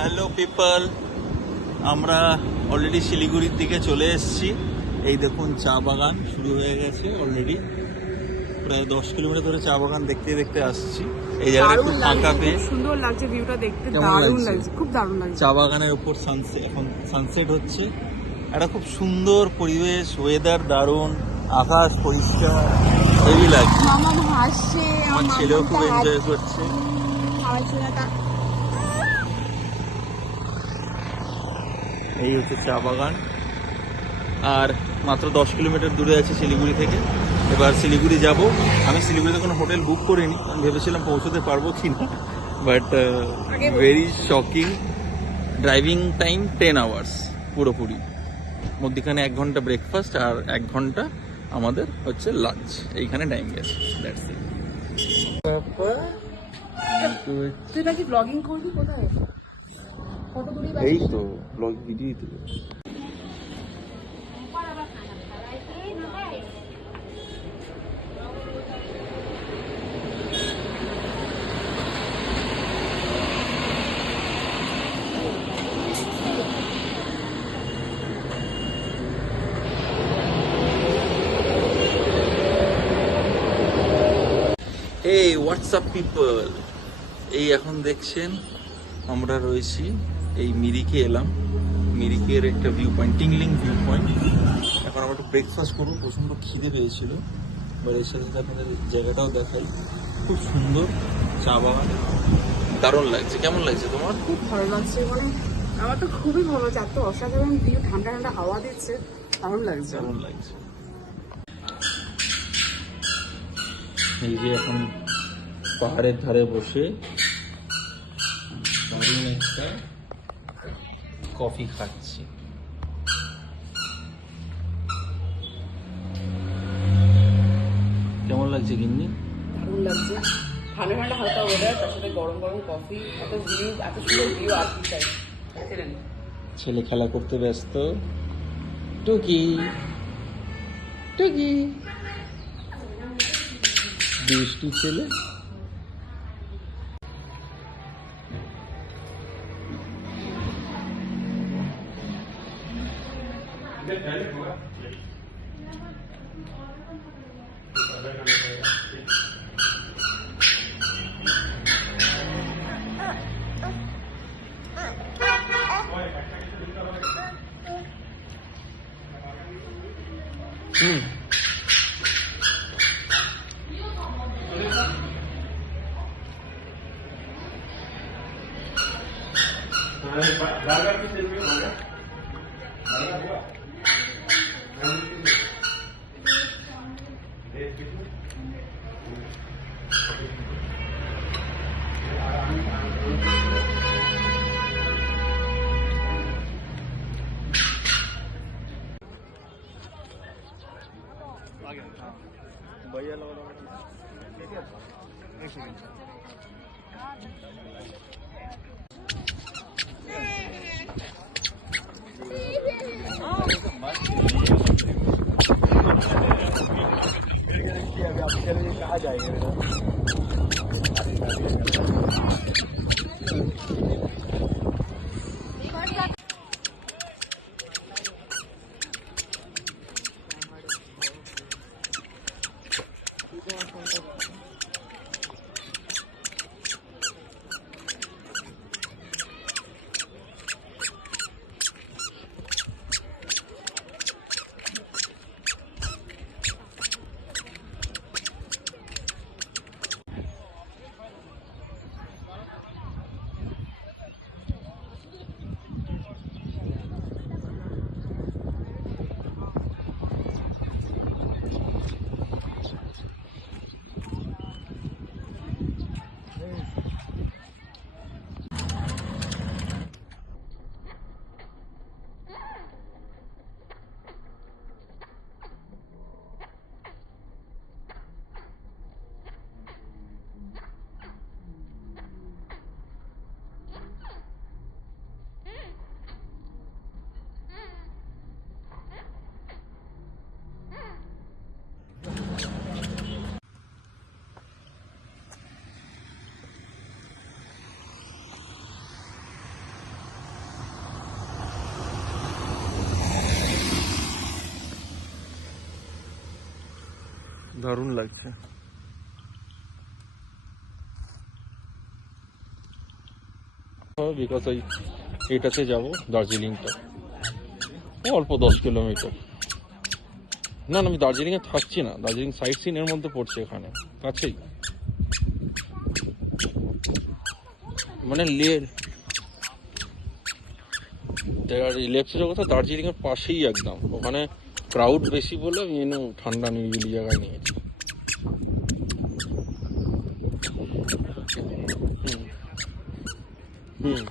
Hello people, আমরা already শিলিগুড়ির দিকে চলে এসেছি। এই দেখুন চা বাগান শুরু হয়ে গেছে অলরেডি। প্রায় 10 কিলোমিটার ধরে চা বাগান দেখতে দেখতে আসছি। এই জায়গাটা খুব ফাঁকা পেয়ে সুন্দর লাগছে, ভিউটা দেখতে কেমন দারুণ লাগছে? লাগছে, খুব দারুণ লাগছে। চা বাগানের উপর সানসেট, এখন সানসেট হচ্ছে। একটা খুব সুন্দর পরিবেশ, ওয়েদার দারুণ, আকাশ পরিষ্কার, হেভি লাগছে। মামা হাসছে, আমার ছেলেও খুব এনজয় করছে। আমার ছেলেটা এই হচ্ছে চা বাগান, আর মাত্র 10 কিলোমিটার দূরে আছে শিলিগুড়ি থেকে। এবার শিলিগুড়ি যাব। আমি শিলিগুড়িতে কোনো হোটেল বুক করিনি, আমি ভেবেছিলাম পৌঁছতে পারবো কি না, but very shocking. Driving time 10 hours পুরোপুরি, মধ্যখানে 1 ঘন্টা ব্রেকফাস্ট আর 1 ঘন্টা আমাদের হচ্ছে লাঞ্চ। এইখানে টাইম গেছে, দ্যাটস ইট। তুই নাকি ব্লগিং করবি? কোথায়? কত দূরে? এই তো ব্লগ ভিডিও দিল। এই হোয়াটসঅ্যাপ পিপল, এই এখন দেখছেন আমরা রয়েছি এই মিরিকে এলাম। মিরিকের একটা view point, tingling view point. এখন আমরা একটু ব্রেকফাস্ট করবো, প্রচণ্ড খিদে পেয়েছিল। এবার এর সাথে সাথে আপনাদের জায়গাটাও দেখাই, খুব সুন্দর চা বাগান, দারুণ লাগছে। কেমন লাগছে তোমার? খুব ভালো লাগছে, মানে আমার তো খুবই ভালো লাগছে। এত অসাধারণ ভিউ, ঠান্ডা ঠান্ডা হাওয়া দিচ্ছে, দারুণ লাগছে। দারুণ লাগছে। এই যে এখন পাহাড়ের ধারে বসে দারুণ একটা কফি খাচ্ছি। কেমন লাগছে গিন্নি? দারুণ লাগছে, ঠান্ডা ঠান্ডা হালকা ওয়েদার, তার সাথে গরম গরম কফি, এত ভিউ, এত সুন্দর ভিউ। আর কি চাই? ছেলে খেলা করতে ব্যস্ত। টুকি টুকি, দুষ্টু ছেলে। भैया लो एक सेकंड। अभी आप चलिए कहाँ जाएंगे? দারুণ লাগছে। বিকজ ওই এটাতে যাব দার্জিলিংটা অল্প 10 কিলোমিটার। না আমি দার্জিলিংয়ে থাকছি না, দার্জিলিং সাইট সিন এর মধ্যে পড়ছে, এখানে কাছেই, মানে লেপসের কথা দার্জিলিং এর পাশেই একদম, ওখানে ক্রাউড বেশি বলে আমি ঠান্ডা নিরিবিলি জায়গায় নিয়েছি। হুম।